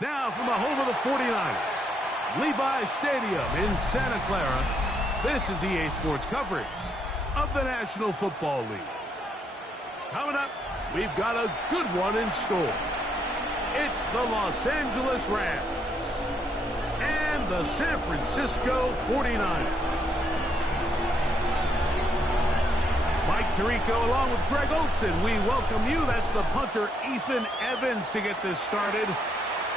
Now from the home of the 49ers, Levi's Stadium in Santa Clara, this is EA Sports coverage of the National Football League. Coming up, we've got a good one in store. It's the Los Angeles Rams and the San Francisco 49ers. Mike Tirico along with Greg Olson, we welcome you. That's the punter Ethan Evans to get this started.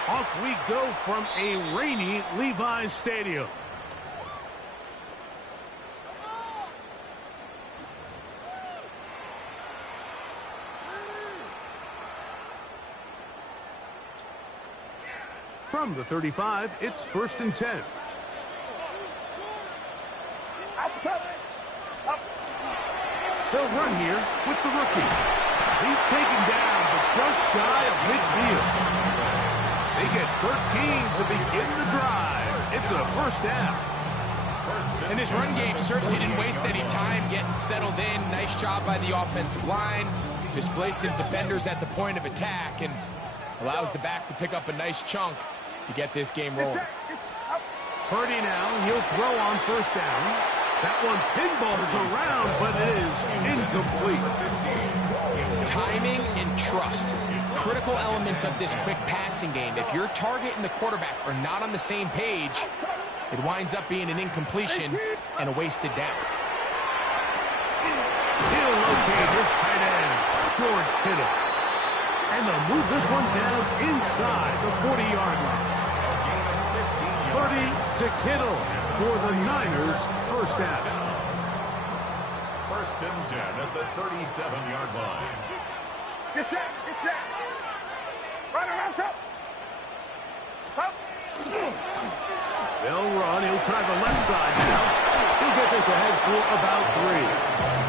Off we go from a rainy Levi's Stadium. From the 35, it's 1st and 10. They'll run here with the rookie. He's taken down, but just shy of midfield. They get 13 to begin the drive. It's a 1st down. And this run game certainly didn't waste any time getting settled in. Nice job by the offensive line, displacing defenders at the point of attack, and allows the back to pick up a nice chunk to get this game rolling. Purdy now, he'll throw on 1st down. That one pinballs around, but it is incomplete. Timing and trust, critical elements of this quick passing game. If your target and the quarterback are not on the same page, it winds up being an incompletion and a wasted down. He'll locate his tight end, George Kittle. And they'll move this one down inside the 40-yard line. 30 to Kittle for the Niners, 1st down. 1st and 10 at the 37-yard line. Get set, get set. Run around, up. They'll run. He'll try the left side now. He'll get this ahead for about 3.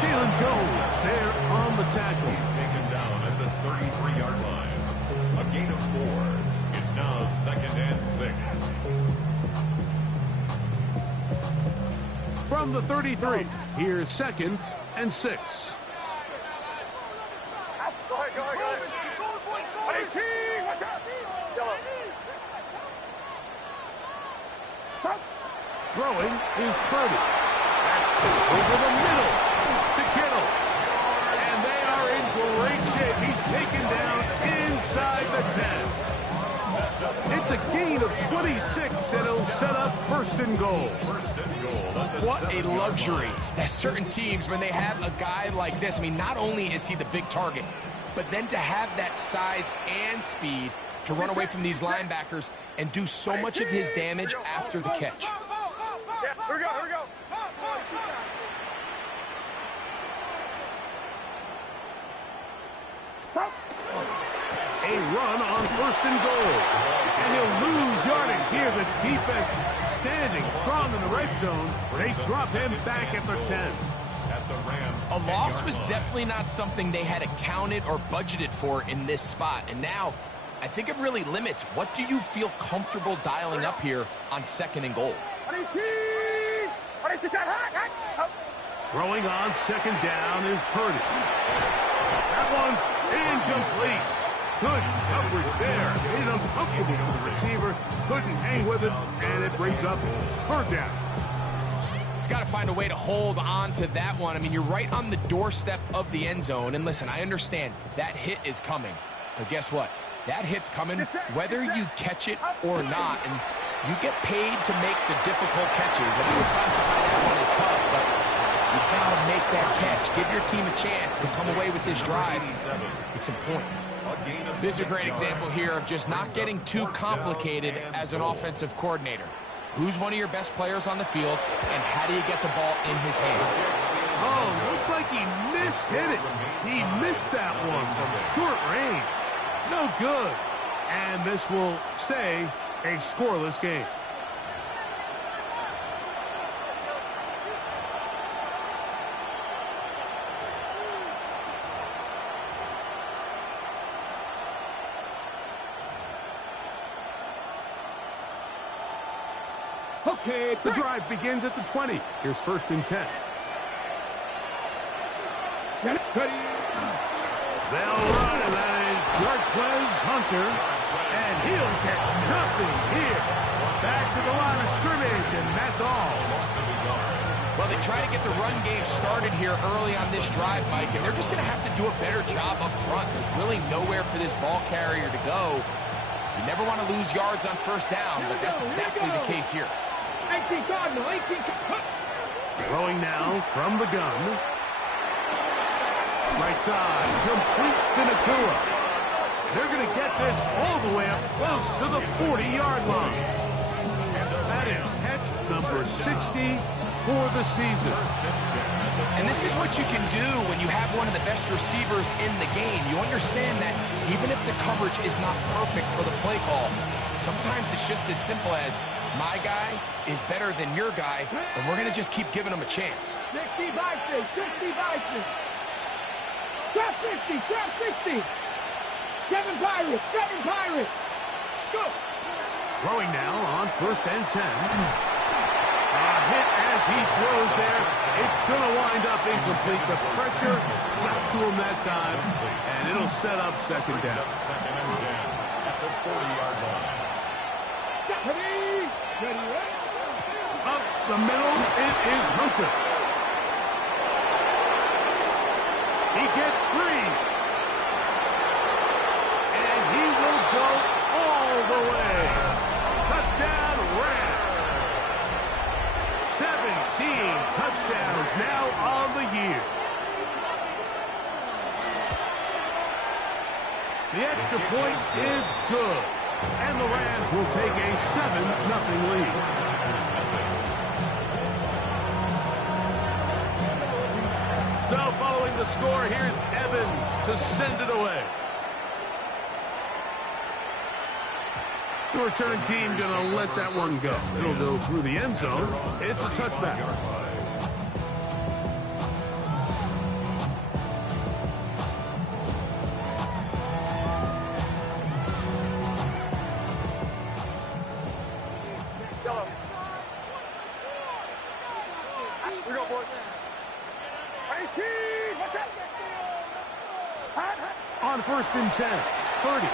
Jalen Jones there on the tackle. He's taken down at the 33-yard line. A gain of 4. It's now 2nd and 6. From the 33, here's 2nd and 6. Go ahead, go ahead, go ahead. Watch out. Yellow. Stop. Throwing is Purdy. That's over the middle to Kittle. And they are in great shape. He's taken down inside the 10. It's a gain of 26, and it'll set up 1st and goal. What a luxury that certain teams, when they have a guy like this, I mean, not only is he the big target, but then to have that size and speed to run away from these linebackers and do so much of his damage after the catch. Yeah, here we go, here we go. A run on 1st and goal. And he'll lose yardage here. The defense standing strong in the red zone. They drop him back at the 10. A loss was definitely not something they had accounted or budgeted for in this spot. And now, I think it really limits what do you feel comfortable dialing up here on 2nd and goal. Throwing on 2nd down is Purdy. That one's incomplete. Good coverage there. Made it uncomfortable for the receiver. Couldn't hang with it, and it brings up 3rd down. He's got to find a way to hold on to that one. I mean, you're right on the doorstep of the end zone. And listen, I understand that hit is coming. But guess what? That hit's coming whether you catch it or not. And you get paid to make the difficult catches. I mean, we classify that one as tough, but you've got to make that catch. Give your team a chance to come away with this drive with some points. This is a great example here of just not getting too complicated as an offensive coordinator. Who's one of your best players on the field, and how do you get the ball in his hands? Oh, looked like he mishit it. He missed that one from short range. No good. And this will stay a scoreless game. Okay, the drive begins at the 20. Here's 1st and 10. They'll run, and that is Jarquez Hunter. And he'll get nothing here. Back to the line of scrimmage, and that's all. Well, they try to get the run game started here early on this drive, Mike, and they're just going to have to do a better job up front. There's really nowhere for this ball carrier to go. You never want to lose yards on 1st down, but that's exactly the case here. Throwing now from the gun. Right side, complete to Nakua. They're going to get this all the way up close to the 40-yard line. That is catch number 60 for the season. And this is what you can do when you have one of the best receivers in the game. You understand that even if the coverage is not perfect for the play call, sometimes it's just as simple as my guy is better than your guy, and we're going to just keep giving him a chance. 60 Vikings, 60 Vikings. Trap 50, trap 60. 7 Pirates, 7 Pirates. Let's go. Throwing now on 1st and 10. A hit as he throws there. It's going to wind up incomplete. The pressure got to him that time, and it'll set up 2nd down. 2nd and 10 at the 40-yard line. Up the middle, it is Hunter. He gets free. And he will go all the way. Touchdown, Rams. 17 touchdowns now on the year. The extra point is good. And the Rams will take a 7-0 lead. So following the score, here's Evans to send it away. The return team going to let that one go. It'll go through the end zone. It's a touchback. On 1st and 10, Purdy. Oh,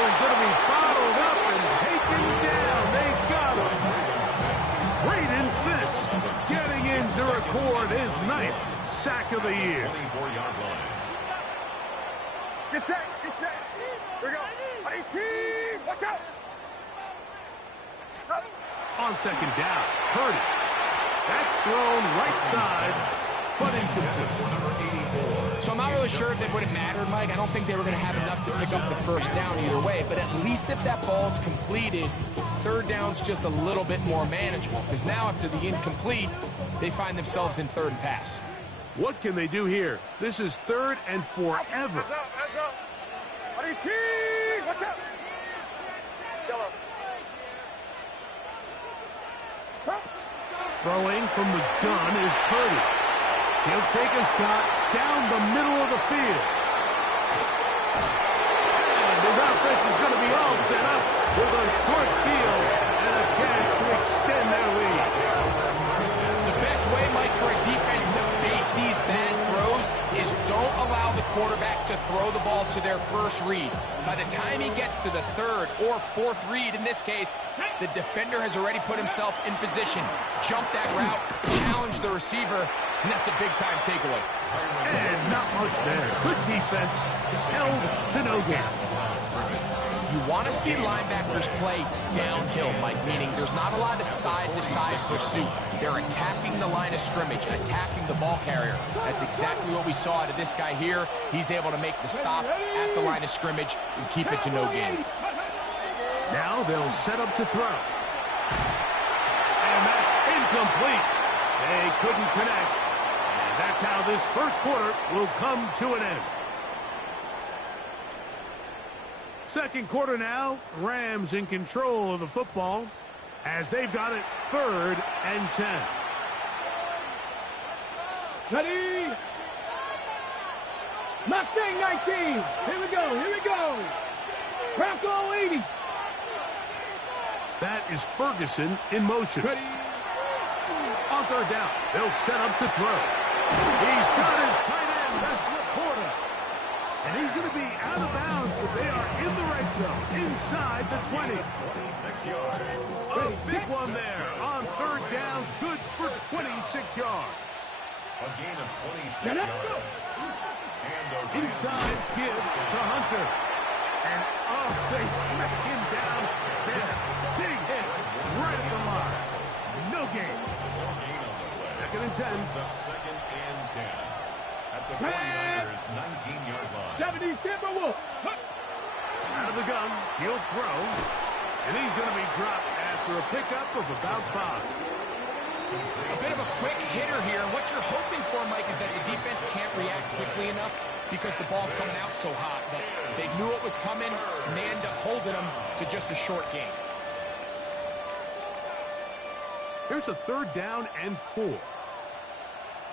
he's going to be bottled up and taken down. They got him. Braden Fisk getting in to record his 9th sack of the year. 24-yard line. Get set, get set. Here we go. 18, watch out. On 2nd down, Purdy. That's thrown right side, but incomplete. So I'm not really sure if it would have mattered, Mike. I don't think they were going to have enough to pick up the 1st down either way. But at least if that ball's completed, 3rd down's just a little bit more manageable. Because now after the incomplete, they find themselves in 3rd and pass. What can they do here? This is 3rd and forever. Hands up. 18, watch out. Yellow. Throwing from the gun is Purdy. He'll take a shot down the middle of the field. And his offense is going to be all set up with a short field and a chance to extend their lead. The best way, Mike, for a defense to bait these bad throws is don't allow the quarterback to throw the ball to their 1st read. By the time he gets to the 3rd or 4th read, in this case, the defender has already put himself in position, jumped that route, challenged the receiver, and that's a big-time takeaway. And not much there. Good defense, held to no gain. You want to see linebackers play downhill, Mike, meaning there's not a lot of side-to-side pursuit. They're attacking the line of scrimmage, attacking the ball carrier. That's exactly what we saw out of this guy here. He's able to make the stop at the line of scrimmage and keep it to no gain. Now they'll set up to throw. And that's incomplete. They couldn't connect. And that's how this 1st quarter will come to an end. Second quarter now. Rams in control of the football as they've got it 3rd and 10. Ready? Mustang 19. Here we go. Here we go. Bronco 80. That is Ferguson in motion. Ready? On 3rd down, they'll set up to throw. He's got his tight end. That's Laporta. And he's going to be out of bounds, but they are in the red zone, inside the 20. 26 yards. A big one there on 3rd down, good for 26 yards. A gain of 26 yards. And Inside gives to Hunter. And they smack him down there. Big hit right at the line. No gain. 2nd and 10. Up 2nd and 10. At the 49ers 19-yard line. 70 Timberwolves. Out of the gun, he'll throw. And he's going to be dropped after a pickup of about 5. A bit of a quick hitter here. What you're hoping for, Mike, is that the defense can't react quickly enough because the ball's coming out so hot. But they knew it was coming, and they end up holding them to just a short game. Here's a 3rd down and 4.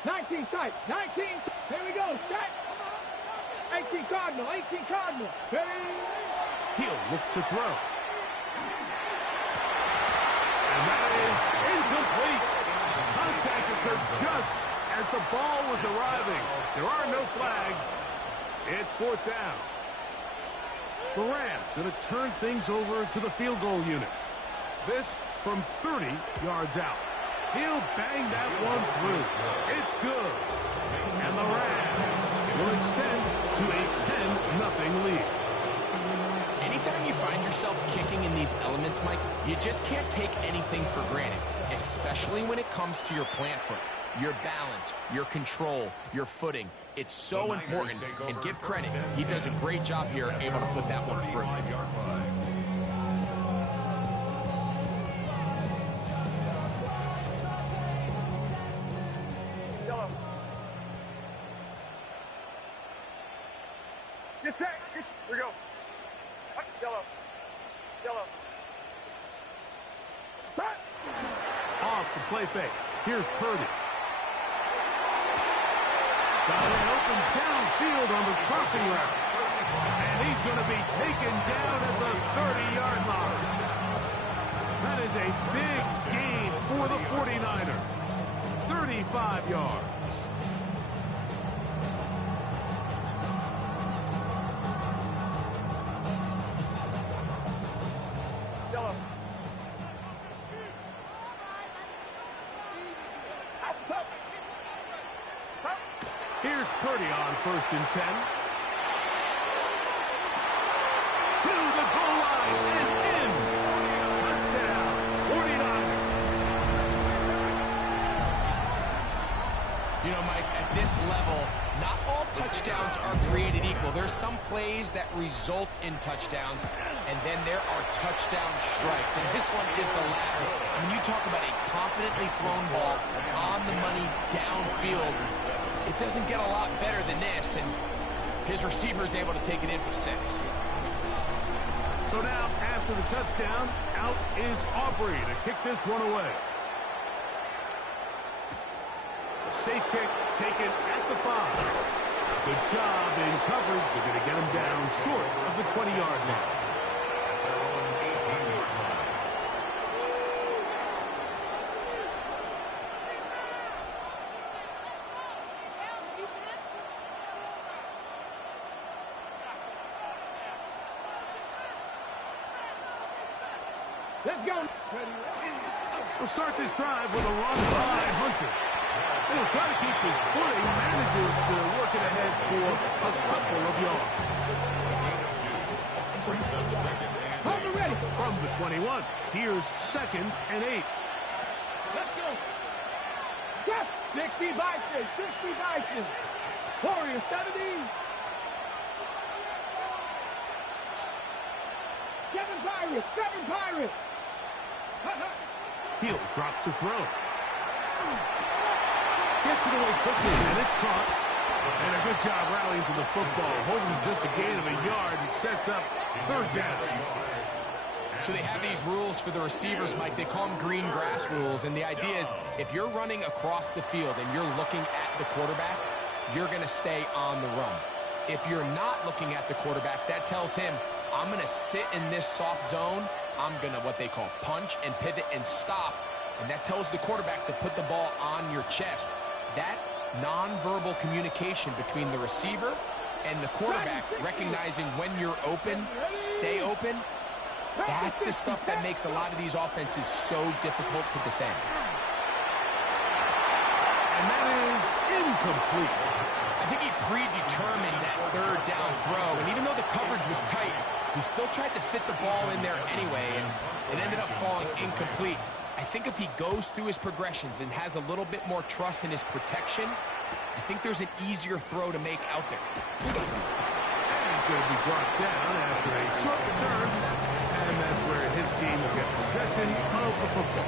19 tight. 19. Here we go. Set. 18 Cardinal. 18 Cardinal. Ready? He'll look to throw. And that is incomplete. Contact occurred just as the ball was arriving. There are no flags. It's 4th down. The Rams going to turn things over to the field goal unit. This from 30 yards out. He'll bang that one through. It's good. And the Rams will extend to a 10-0 lead. Anytime you find yourself kicking in these elements, Mike, you just can't take anything for granted, especially when it comes to your plant foot, your balance, your control, your footing. It's so important, and give credit. He does a great job here, able to put that one through. Yellow. Get set. Here we go. Yellow. Yellow. Start. Off the play fake. Here's Purdy. Got it open downfield on the crossing route. And he's going to be taken down at the 30-yard line. That is a big gain for the 49ers. 35 yards. Yellow. Here's Purdy on 1st and 10. To the goal line and in. Touchdown, 49ers. You know, Mike, at this level, not all touchdowns are created equal. There's some plays that result in touchdowns, and then there are touchdown strikes. And this one is the latter. When you talk about a confidently thrown ball on the money downfield, it doesn't get a lot better than this, and his receiver is able to take it in for 6. So now, after the touchdown, out is Aubrey to kick this one away. A safe kick taken at the 5. Good job in coverage. They're going to get him down short of the 20-yard line. Let's go. We'll start this drive with a run by Hunter. He'll try to keep his footing, manages to work it ahead for a couple of yards. Hunter ready. From the 21, here's 2nd and 8. Let's go. Yes. 60 Bison. 60 Bison. Warriors 70. 7 Pirates. 7 Pirates. He'll drop to throw. Gets it away quickly, and it's caught. And a good job rallying to the football. Holding just a gain of a yard and sets up third down. So they have these rules for the receivers, Mike. They call them green grass rules. And the idea is if you're running across the field and you're looking at the quarterback, you're going to stay on the run. If you're not looking at the quarterback, that tells him, I'm going to sit in this soft zone. I'm going to what they call punch and pivot and stop. And that tells the quarterback to put the ball on your chest. That nonverbal communication between the receiver and the quarterback, recognizing when you're open, stay open, that's the stuff that makes a lot of these offenses so difficult to defend. And that is incomplete. I think he predetermined that third down throw, and even though the coverage was tight, he still tried to fit the ball in there anyway, and it ended up falling incomplete. I think if he goes through his progressions and has a little bit more trust in his protection, I think there's an easier throw to make out there. And he's going to be brought down after a short return, and that's where his team will get possession of the football.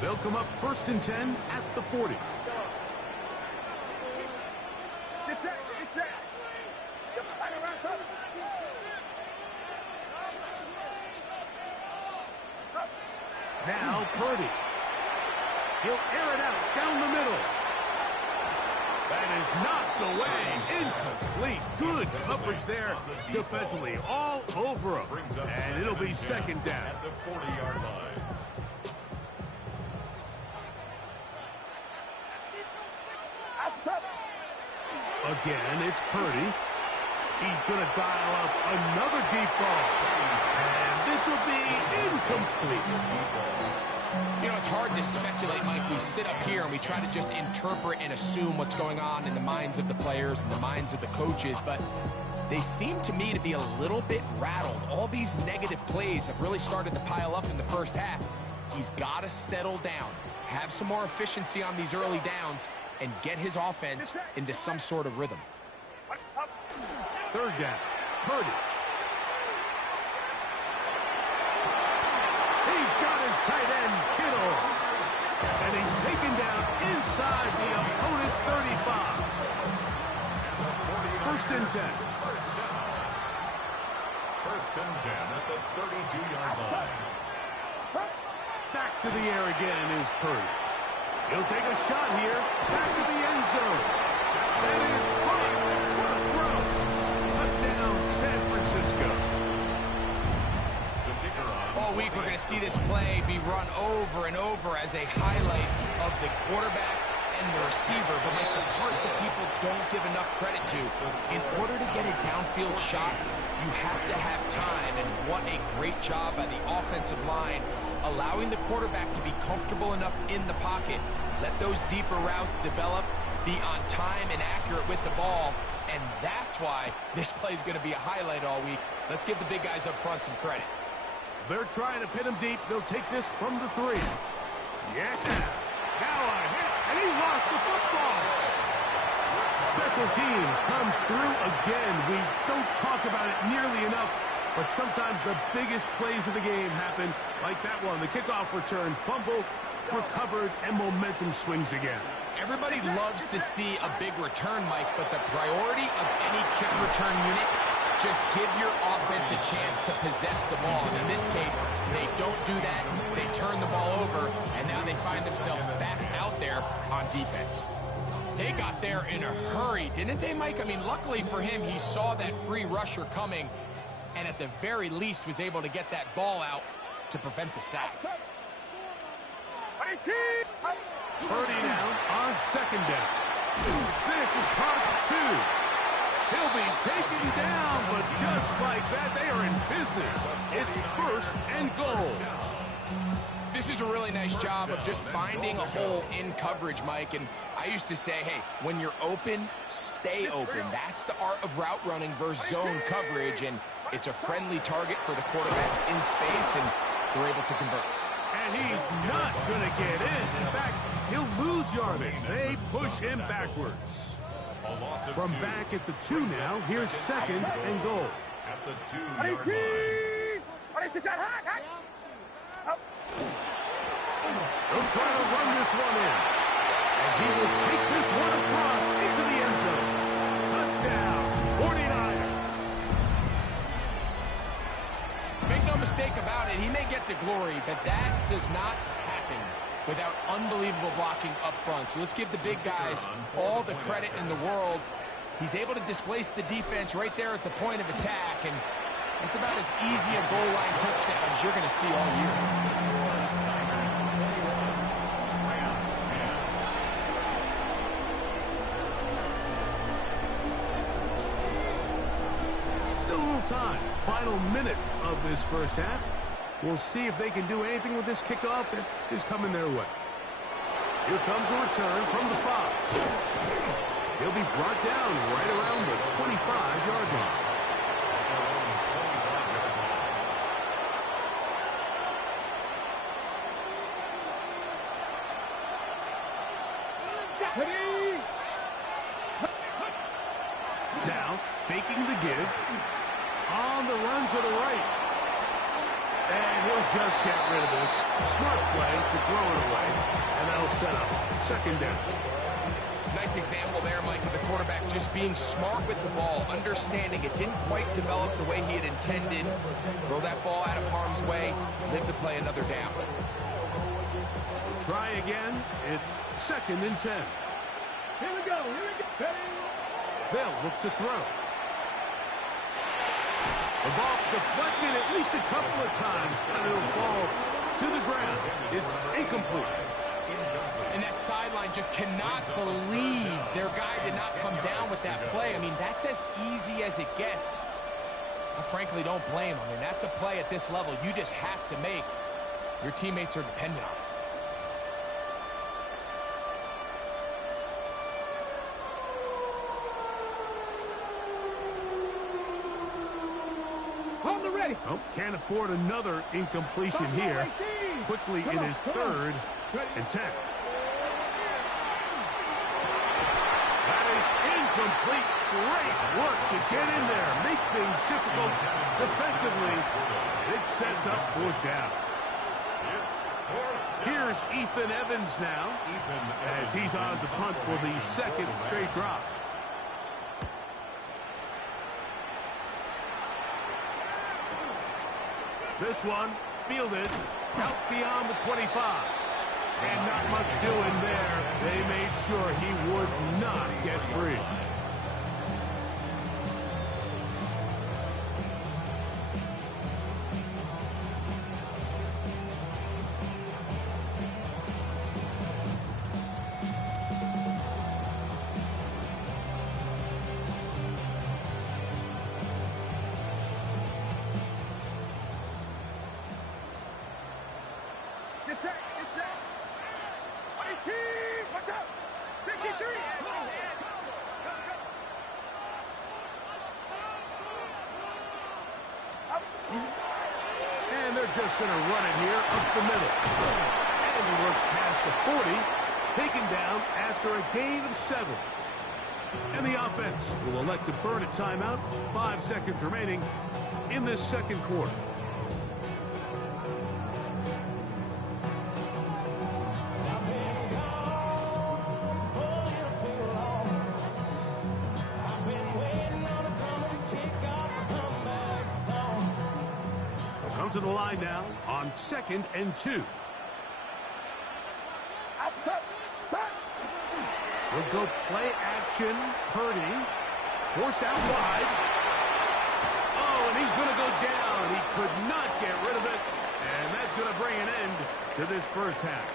They'll come up 1st and 10 at the 40. Now Purdy. He'll air it out down the middle. That is knocked away. Incomplete. Good coverage there defensively. All over him. And it'll be 2nd down. At the 40-yard line. Again, it's Purdy. He's going to dial up another deep ball. And this will be incomplete. You know, it's hard to speculate, Mike. We sit up here and we try to just interpret and assume what's going on in the minds of the players and the minds of the coaches, but they seem to me to be a little bit rattled. All these negative plays have really started to pile up in the first half. He's got to settle down, have some more efficiency on these early downs, and get his offense into some sort of rhythm. 3rd down. Purdy. He's got his tight end, Kittle. And he's taken down inside the opponent's 35. 1st and 10. First and 10 at the 32-yard line. Back to the air again is Purdy. He'll take a shot here. Back to the end zone. That is caught. What a throw. Touchdown, San Francisco. All week we're going to see this play be run over and over as a highlight of the quarterback and the receiver. But like the part that people don't give enough credit to, in order to get a downfield shot, you have to have time. And what a great job by the offensive line, allowing the quarterback to be comfortable enough in the pocket, let those deeper routes develop, be on time and accurate with the ball, and that's why this play is going to be a highlight all week. Let's give the big guys up front some credit. They're trying to pin him deep. They'll take this from the 3. Yeah. Now a hit, and he lost the football. Special teams comes through again. We don't talk about it nearly enough, but sometimes the biggest plays of the game happen like that one. The kickoff return, fumble, recovered, and momentum swings again. Everybody loves to see a big return, Mike, but the priority of any kick return unit, just give your offense a chance to possess the ball. And in this case, they don't do that. They turn the ball over, and now they find themselves back out there on defense. They got there in a hurry, didn't they, Mike? I mean, luckily for him, he saw that free rusher coming, and at the very least was able to get that ball out to prevent the sack. Purdy now on 2nd down. This is part 2. He'll be taken down, but just like that, they are in business. It's 1st and goal. This is a really nice job of just finding a hole in coverage, Mike. And I used to say, hey, when you're open, stay open. That's the art of route running versus zone coverage. And it's a friendly target for the quarterback in space, and they're able to convert. And he's not going to get in. In fact, he'll lose yardage. They push him backwards. From back at the 2 now, here's 2nd and goal. At the 2-yard line. try to run this one in. And he will take this one across into the end zone. Touchdown, 49ers. Make no mistake about it, he may get the glory, but that does not happen without unbelievable blocking up front. So let's give the big guys all the credit in the world. He's able to displace the defense right there at the point of attack, and it's about as easy a goal line touchdown as you're going to see all year. Still a little time. Final minute of this first half. We'll see if they can do anything with this kickoff that is coming their way. Here comes a return from the 5. He'll be brought down right around the 25-yard line. Now, faking the give. On the run to the right. And he'll just get rid of this. Smart play to throw it away. And that'll set up second down. Nice example there, Mike, of the quarterback just being smart with the ball, understanding it didn't quite develop the way he had intended. Throw that ball out of harm's way, live to play another down. Try again. It's second and 10. Here we go. They'll look to throw. The ball deflected at least a couple of times, and it'll fall to the ground. It's incomplete. And that sideline just cannot believe their guy did not come down with that play. I mean, that's as easy as it gets. I frankly don't blame him. I mean, that's a play at this level you just have to make. Your teammates are dependent on it. Oh, can't afford another incompletion here. Quickly in his third and 10. That is incomplete. Great work to get in there. Make things difficult defensively. It sets up fourth down. Here's Ethan Evans now as he's on to punt for the second straight drop. This one fielded out beyond the 25. And not much doing there. They made sure he would not get free. Just going to run it here up the middle. And he works past the 40, taken down after a gain of 7. And the offense will elect to burn a timeout. 5 seconds remaining in this second quarter. To the line now on 2nd and 2. We'll go play action. Purdy forced out wide. Oh, and he's going to go down. He could not get rid of it. And that's going to bring an end to this first half.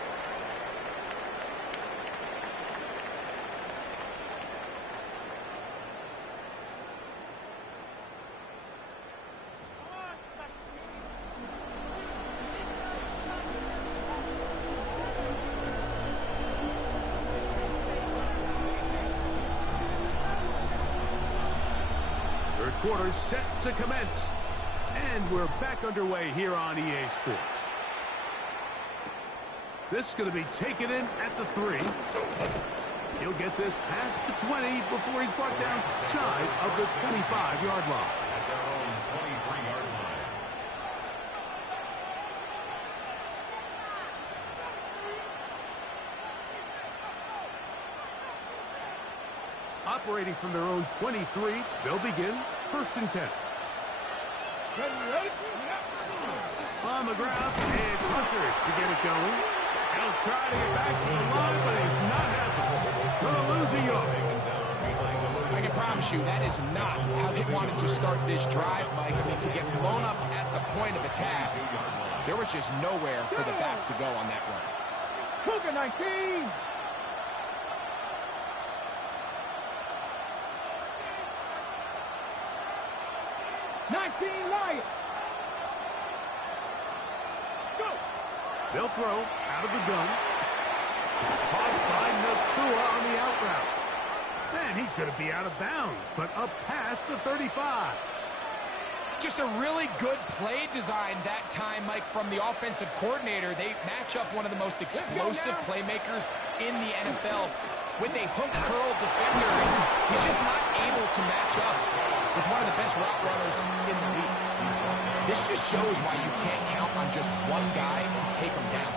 Quarter set to commence. And we're back underway here on EA Sports. This is going to be taken in at the 3. He'll get this past the 20 before he's brought down shy of the 25-yard line. At their own 23-yard line. operating from their own 23. They'll begin 1st and 10. On the ground, it's Hunter to get it going. He'll try to get back to the line, but he's not happening. Gonna lose a yard. I can promise you that is not how they wanted to start this drive, Mike. I mean, to get blown up at the point of attack, there was just nowhere for the back to go on that run. Cougar 19. Lions. Go. They'll throw out of the gun. Caught by Nakua on the out route. And he's going to be out of bounds, but up past the 35. Just a really good play design that time, Mike, from the offensive coordinator. They match up one of the most explosive playmakers in the NFL with a hook curl defender. He's just not able to match up with one of the best route runners in the league. This just shows why you can't count on just one guy to take him down.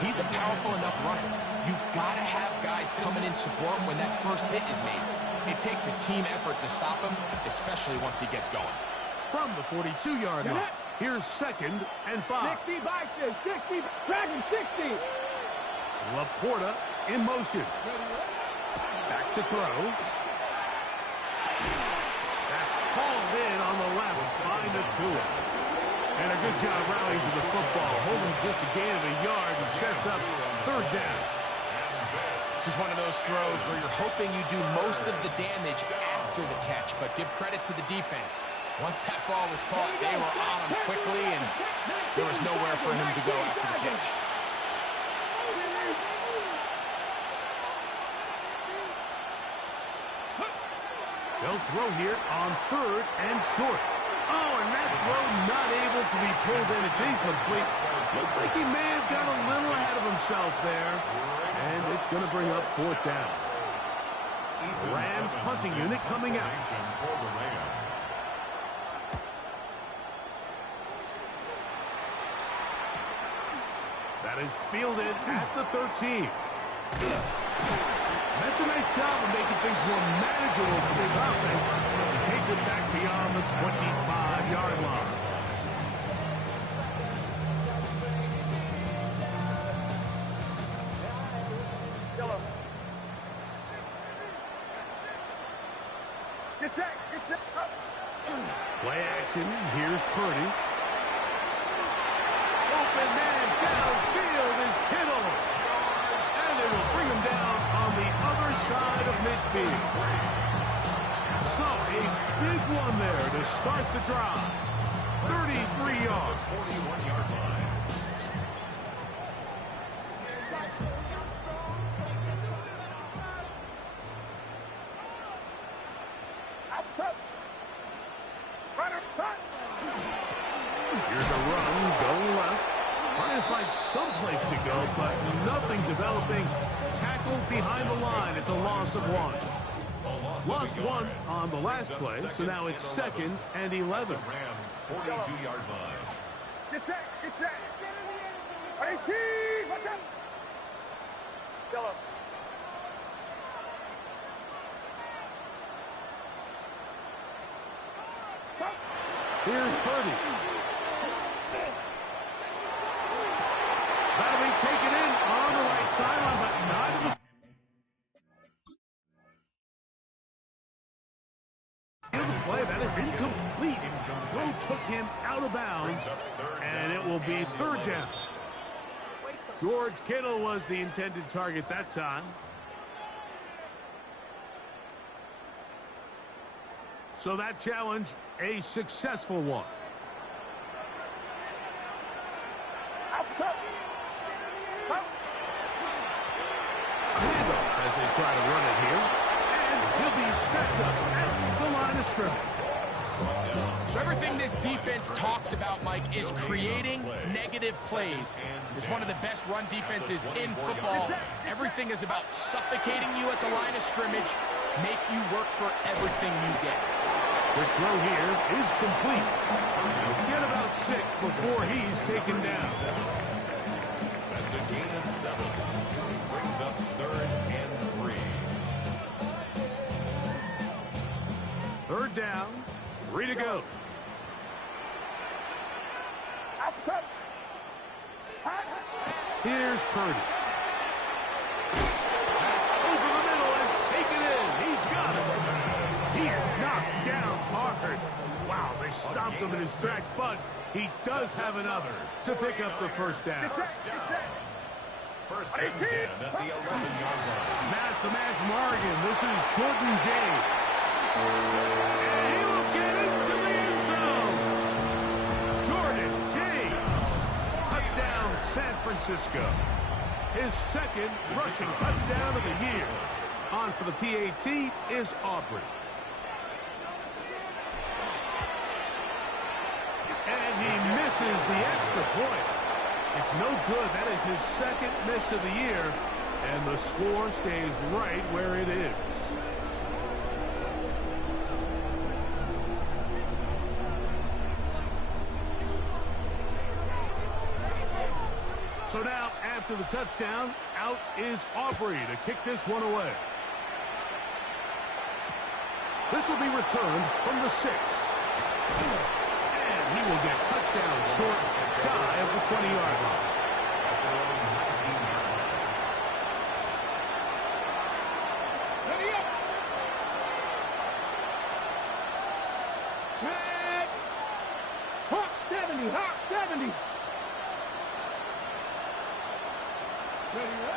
He's a powerful enough runner. You've got to have guys coming in support when that first hit is made. It takes a team effort to stop him, especially once he gets going. From the 42-yard line, here's 2nd and 5. 60 Bison, 60, Dragon 60. Laporta in motion. Back to throw. That's hauled in on the left by Nakua. And a good job rallying to the football. Holding just a gain of a yard and sets up 3rd down. This is one of those throws where you're hoping you do most of the damage after the catch, but give credit to the defense. Once that ball was caught, they were on him quickly, and there was nowhere for him to go after the catch. They'll throw here on 3rd and short. Oh, and that throw not able to be pulled in. It's incomplete. Looked like he may have got a little ahead of himself there. And it's going to bring up 4th down. Rams punting unit coming out. That is fielded at the 13. That's a nice job of making things more manageable for this offense as he takes it back beyond the 25-yard line. Play action. Here's Purdy. Open man downfield is Kittle. And they will bring him down on the other side of midfield. So a big one there to start the drive. 33 yards. 41-yard line. Here's a run going left. Trying to find someplace to go, but nothing developing. Tackled behind the line. It's a loss of 1. Lost 1 on the last play, so now it's 2nd and 11. Rams 42-yard line. Get set, get set. 18, what's up? Yellow. Here's Purdy. That'll be taken in on the right sideline, but not in the play. That is incomplete. Throw took him out of bounds, and it will be 3rd down. George Kittle was the intended target that time. So that challenge, a successful one. Handoff as they try to run it here. And he'll be stepped up at the line of scrimmage. So everything this defense talks about, Mike, is creating negative plays. It's one of the best run defenses in football. Everything is about suffocating you at the line of scrimmage, make you work for everything you get. The throw here is complete. He'll get about 6 before he's taken down. That's a gain of 7. Brings up 3rd and 3. 3 to go. Here's Purdy. Over the middle and taken in. He's got it. He is knocked down hard. Wow, they stopped him in his tracks, but he does have another to pick up the first down. First and 10 at the 11-yard line. That's the man from Oregon. This is Jordan James. And he will get into the end zone. Jordan James. Touchdown, San Francisco. His second rushing touchdown of the year. On for the PAT is Aubrey. And he misses the extra point. It's no good. That is his second miss of the year. And the score stays right where it is. So now, after the touchdown, out is Aubrey to kick this one away. This will be returned from the 6. And he will get cut down short, shy of the 20-yard line. Ready up. Red. Hawk 70. Hawk 70. Ready up.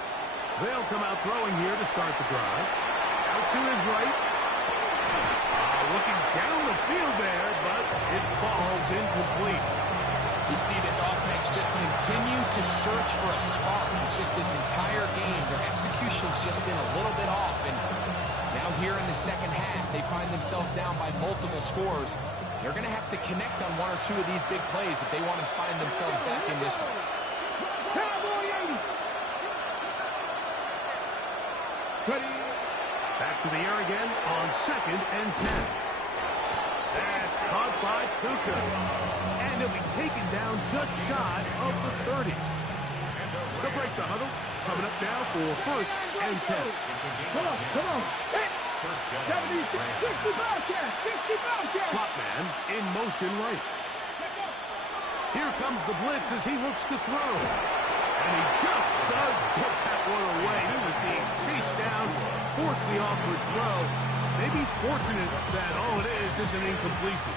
They'll come out throwing here to start the drive. Out to his right. Looking down the field there, but it falls incomplete. You see this offense just continue to search for a spark. It's just this entire game, their execution's just been a little bit off. And now here in the second half, they find themselves down by multiple scores. They're going to have to connect on one or two of these big plays if they want to find themselves back in this one. Cowboy 80. Ready. Back to the air again on 2nd and 10. That's caught by Puka. And he'll be taken down just shy of the 30. They'll break the huddle. Coming up now for 1st and 10. Come on, come on. Hit. 70, 60 Bobcats, 60 Bobcats. Slot man in motion right. Here comes the blitz as he looks to throw. And he just does get that one away. He was being chased down, forced the awkward throw. Maybe he's fortunate that all it is an incompletion.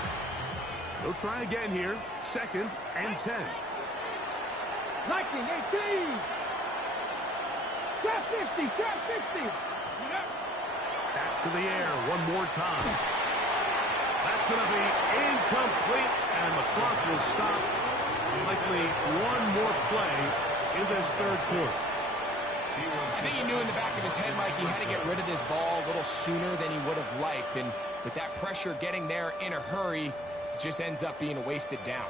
They'll try again here. 2nd and 10. Lightning 18. Trap 50, trap 50. Back to the air one more time. That's going to be incomplete, and the clock will stop. Likely one more play in this third quarter. I think he knew in the back of his head, Mike, he had to get rid of this ball a little sooner than he would have liked. And with that pressure getting there in a hurry, it just ends up being a wasted down.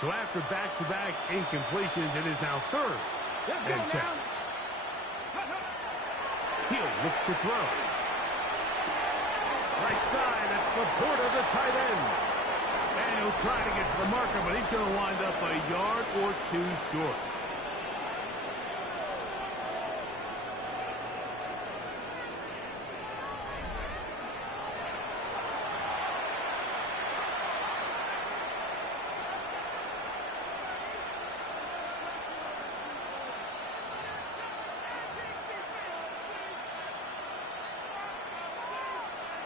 So after back-to-back incompletions, it is now 3rd and 10. He'll look to throw. Right side, that's Laporta, the tight end. And he'll try to get to the marker, but he's going to wind up a yard or two short.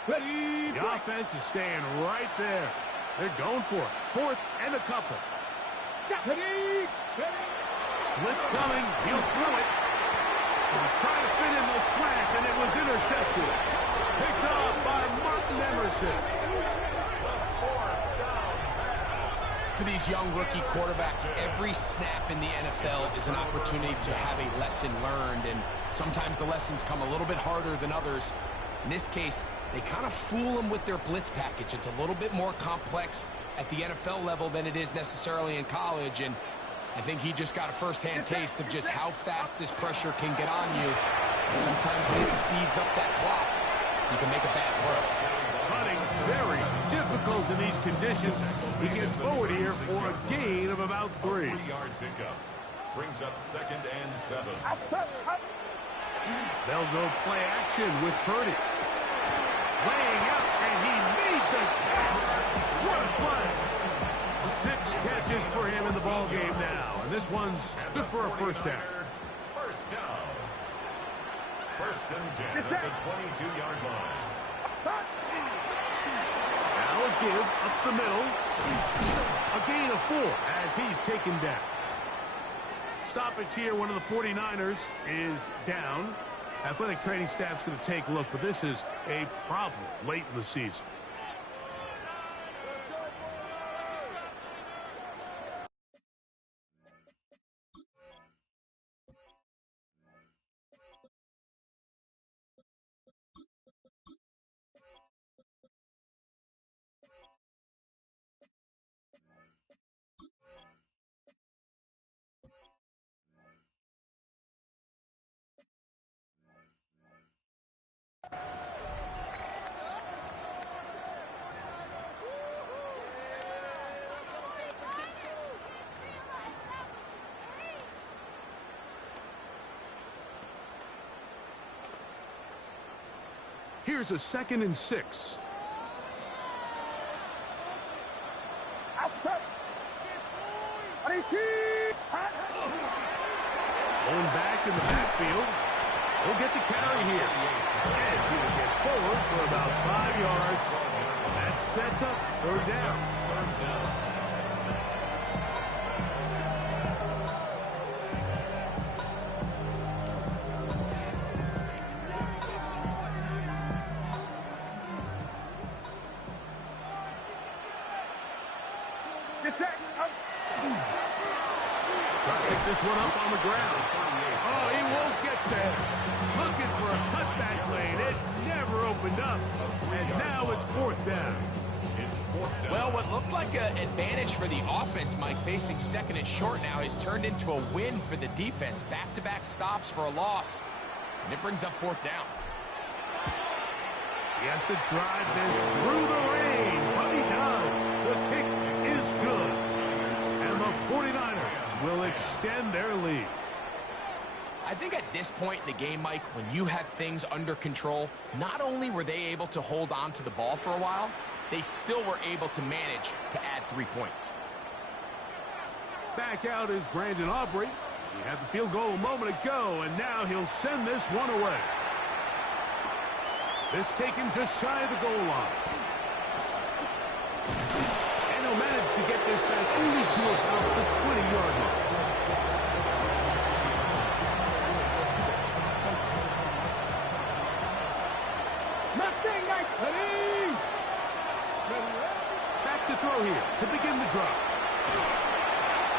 Ready. The offense is staying right there. They're going for it. 4th and a couple. Ready. Ready. Blitz coming. He'll throw it. He'll try to fit in the slant, and it was intercepted. Picked off by Martin Emerson. For these young rookie quarterbacks, every snap in the NFL is an opportunity to have a lesson learned, and sometimes the lessons come a little bit harder than others. In this case, they kind of fool them with their blitz package. It's a little bit more complex at the NFL level than it is necessarily in college, and I think he just got a first-hand taste of just how fast this pressure can get on you. Sometimes when it speeds up that clock, you can make a bad throw. Running very difficult in these conditions. He gets forward here for a gain of about 3. 3-yard pickup. Brings up 2nd and 7. They'll go play action with Purdy. laying out, and he made the catch. What a play. 6 catches for him in the ball game now, and this one's good for a first down. First down. First and 10 at the 22-yard line. Now a give up the middle. A gain of 4 as he's taken down. Stoppage here, one of the 49ers is down. Athletic training staff's going to take a look, but this is a problem late in the season. Here's a 2nd and 6. Going back in the backfield. He'll get the carry here. And he will get forward for about 5 yards. That sets up 3rd down. Try to pick this one up on the ground. Oh, he won't get there. Looking for a cutback lane. It never opened up. And now it's 4th down. It's 4th down. Well, what looked like an advantage for the offense, Mike, facing 2nd and short now, has turned into a win for the defense. Back-to-back stops for a loss. And it brings up 4th down. He has to drive this through the rain. But he does. The kick is good. And the 49ers will extend their lead. I think at this point in the game, Mike, when you have things under control, not only were they able to hold on to the ball for a while, they still were able to manage to add 3 points. Back out is Brandon Aubrey. He had the field goal a moment ago, and now he'll send this one away. This taken just shy of the goal line. And he'll manage to get this back only to about the 20-yard line. Back to throw here to begin the drop.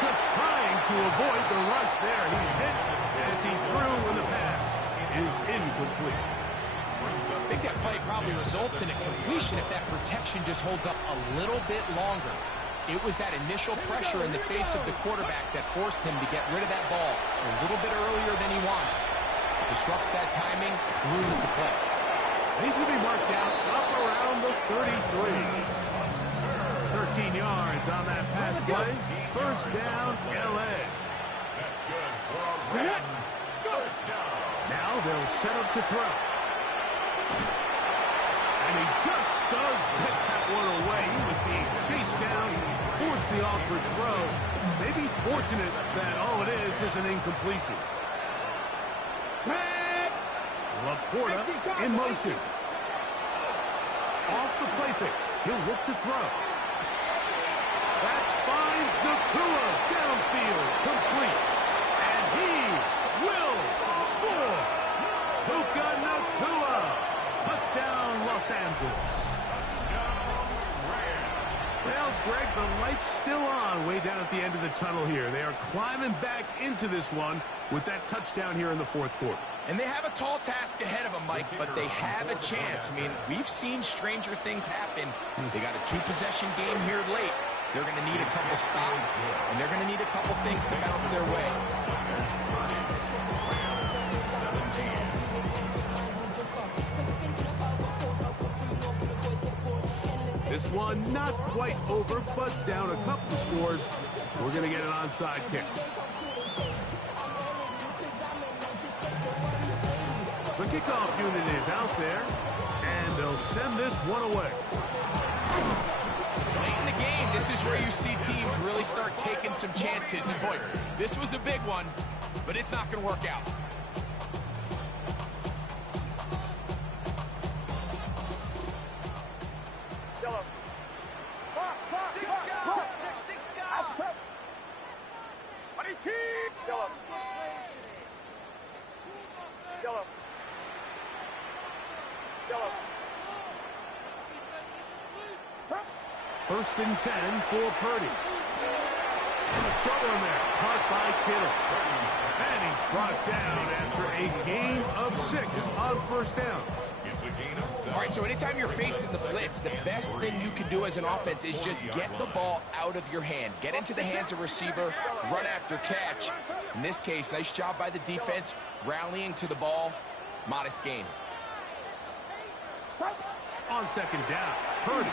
Just trying to avoid the rush there. He's hit as he threw when the pass is incomplete. I think that play probably results in a completion if that protection just holds up a little bit longer. It was that initial pressure in the face of the quarterback that forced him to get rid of that ball a little bit earlier than he wanted. Disrupts that timing, ruins the play. He's going to be marked down up around the 33. 13 yards on that pass play. First down, L.A. That's good for a Rams. First down. Now they'll set up to throw. And he just does get that one away. He was being chased down, forced the awkward throw. Maybe he's fortunate that all it is an incompletion. Laporta in motion. Off the play fake. He'll look to throw. That finds Nakua downfield, complete. And he will score. Puka Nakua. Touchdown, Los Angeles. Well, Greg, the light's still on way down at the end of the tunnel here. They are climbing back into this one with that touchdown here in the 4th quarter. And they have a tall task ahead of them, Mike, but they have a chance. I mean, we've seen stranger things happen. They got a 2-possession game here late. They're going to need a couple stops, and they're going to need a couple things to bounce their way. This one not quite over, but down a couple of scores. We're going to get an onside kick. The kickoff unit is out there, and and they'll send this one away. Late in the game, this is where you see teams really start taking some chances. And boy, this was a big one, but it's not going to work out. First and 10 for Purdy. And a short one there, caught by Kittle. And he's brought down after a gain of 6 on first down. It's a gain of 7. All right, so anytime you're facing the blitz, the best thing you can do as an offense is just get the ball out of your hand. Get into the hands of receiver, run after catch. In this case, nice job by the defense, rallying to the ball. Modest gain. On second down, Purdy.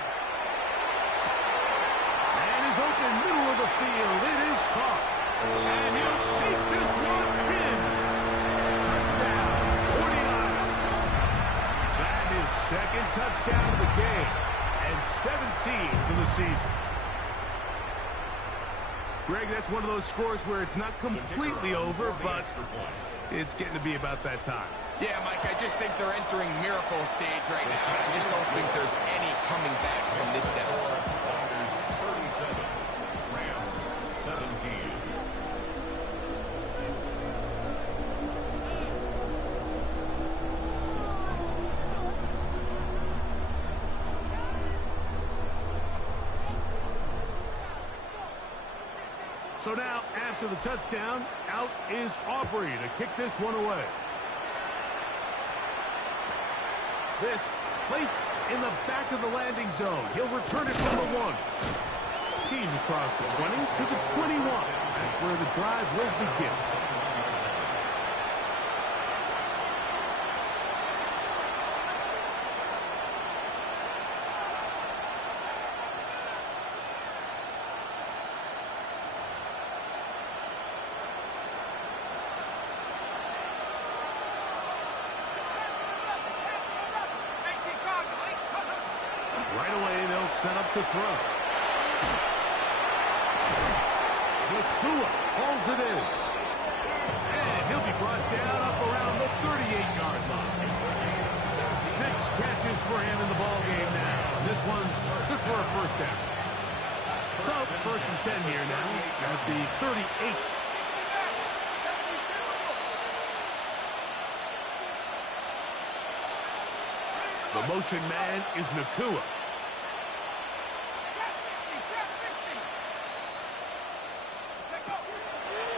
And is open middle of the field. It is caught. And he'll take this one in. Touchdown, 49. That is second touchdown of the game. And 17 for the season. Greg, that's one of those scores where it's not completely over, but it's getting to be about that time. Yeah, Mike, I just think they're entering miracle stage right now. I just don't think there's any coming back from this deficit. 37, Rams 17. So now, after the touchdown, out is Aubrey to kick this one away. This placed in the back of the landing zone. He'll return it from the 1. He's across the 20 to the 21. That's where the drive will begin. Right away, they'll set up to throw. Nakua hauls it in. And he'll be brought down up around the 38-yard line. 6 catches for him in the ballgame now. This one's good for a first down. So, first and 10 here now at the 38. The motion man is Nakua.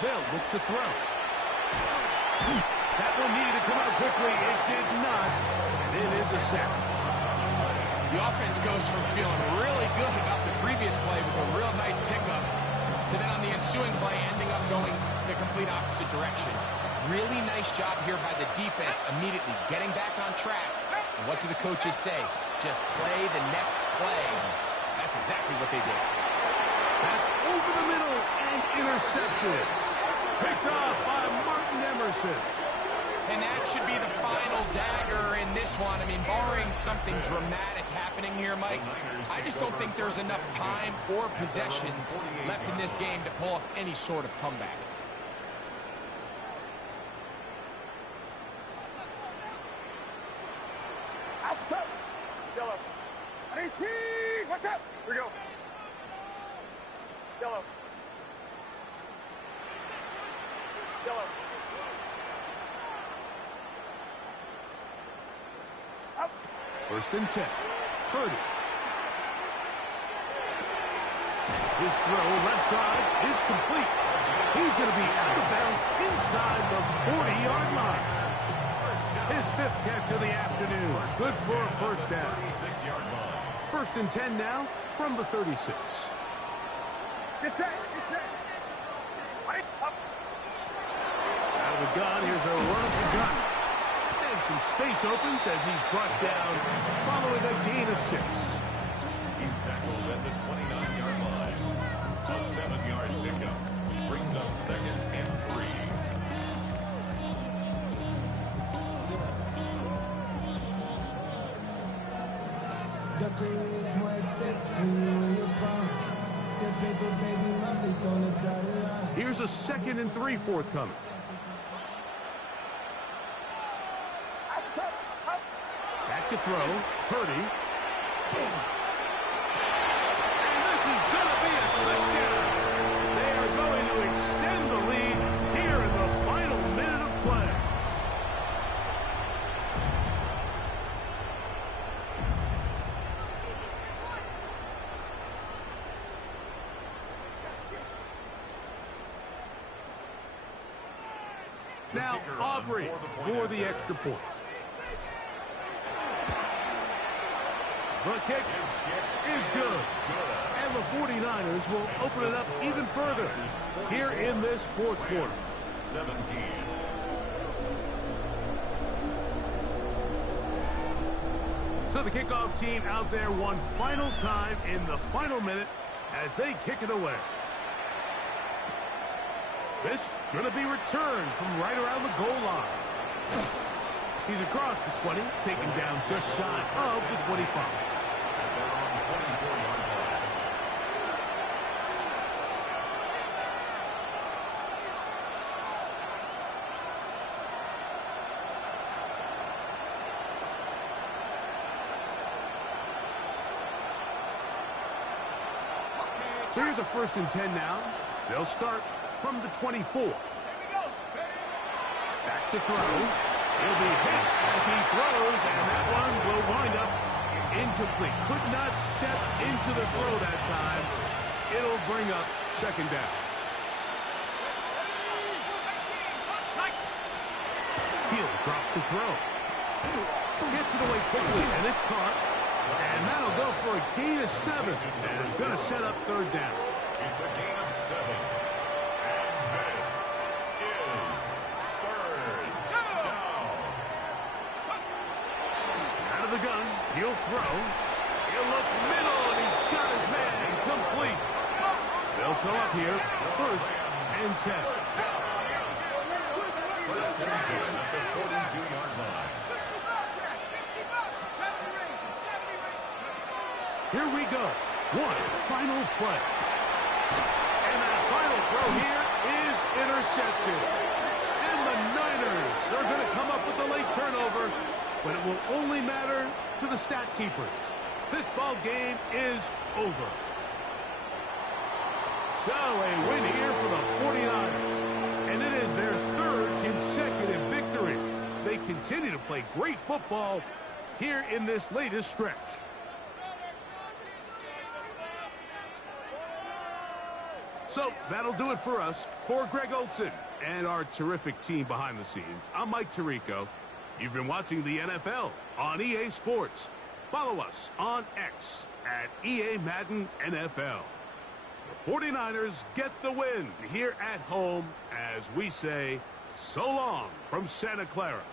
They'll look to throw. That one needed to come out quickly. It did not. And it is a sack. The offense goes from feeling really good about the previous play with a real nice pickup to then on the ensuing play ending up going the complete opposite direction. Really nice job here by the defense immediately getting back on track. And what do the coaches say? Just play the next play. That's exactly what they did. That's over the middle and intercepted. Picked off by Martin Emerson. And that should be the final dagger in this one. I mean, barring something dramatic happening here, Mike, I just don't think there's enough time or possessions left in this game to pull off any sort of comeback. Outside. Yellow. 18. Watch out. Here we go. Yellow. Yellow. Up. First and 10. Purdy. His throw left side is complete. He's going to be out of bounds inside the 40-yard line. His 5th catch of the afternoon. Good for a first down. 36-yard line. First and 10 now from the 36. Get set. Get set. Up. Out of the gun, here's a run up the gut. And some space opens as he's brought down following a gain of 6. He's tackled at the 29-yard line. A 7-yard pickup brings up 2nd and 3. Here's a 2nd and 3 forthcoming. Back to throw. Purdy. And this is going to be a touchdown. They are going to extend the lead here in the final minute of play. Now, Aubrey for the extra point. The kick is good. And the 49ers will open it up even further here in this 4th quarter. 17. So the kickoff team out there one final time in the final minute as they kick it away. This going to be returned from right around the goal line. He's across the 20, taken down just shy of the 25. And they're on 24-yard line. So here's a 1st and 10 now. They'll start from the 24. Back to throw. He'll be hit as he throws, and that one will wind up incomplete. Could not step into the throw that time. It'll bring up 2nd down. He'll drop to throw. Gets it away quickly, and it's caught. And that'll go for a gain of 7. And it's going to set up 3rd down. It's a gain of 7. And this is 3rd down. Out of the gun, he'll throw. He'll look middle, and he's got his man complete. They'll come up here, 1st and 10. First and 10 at the 42-yard line. Here we go. One final play. And that final throw here is intercepted. And the Niners are going to come up with a late turnover, but it will only matter to the stat keepers. This ball game is over. So a win here for the 49ers. And it is their 3rd consecutive victory. They continue to play great football here in this latest stretch. So that'll do it for us. For Greg Olson and our terrific team behind the scenes, I'm Mike Tirico. You've been watching the NFL on EA Sports. Follow us on X at EA Madden NFL. The 49ers get the win here at home as we say so long from Santa Clara.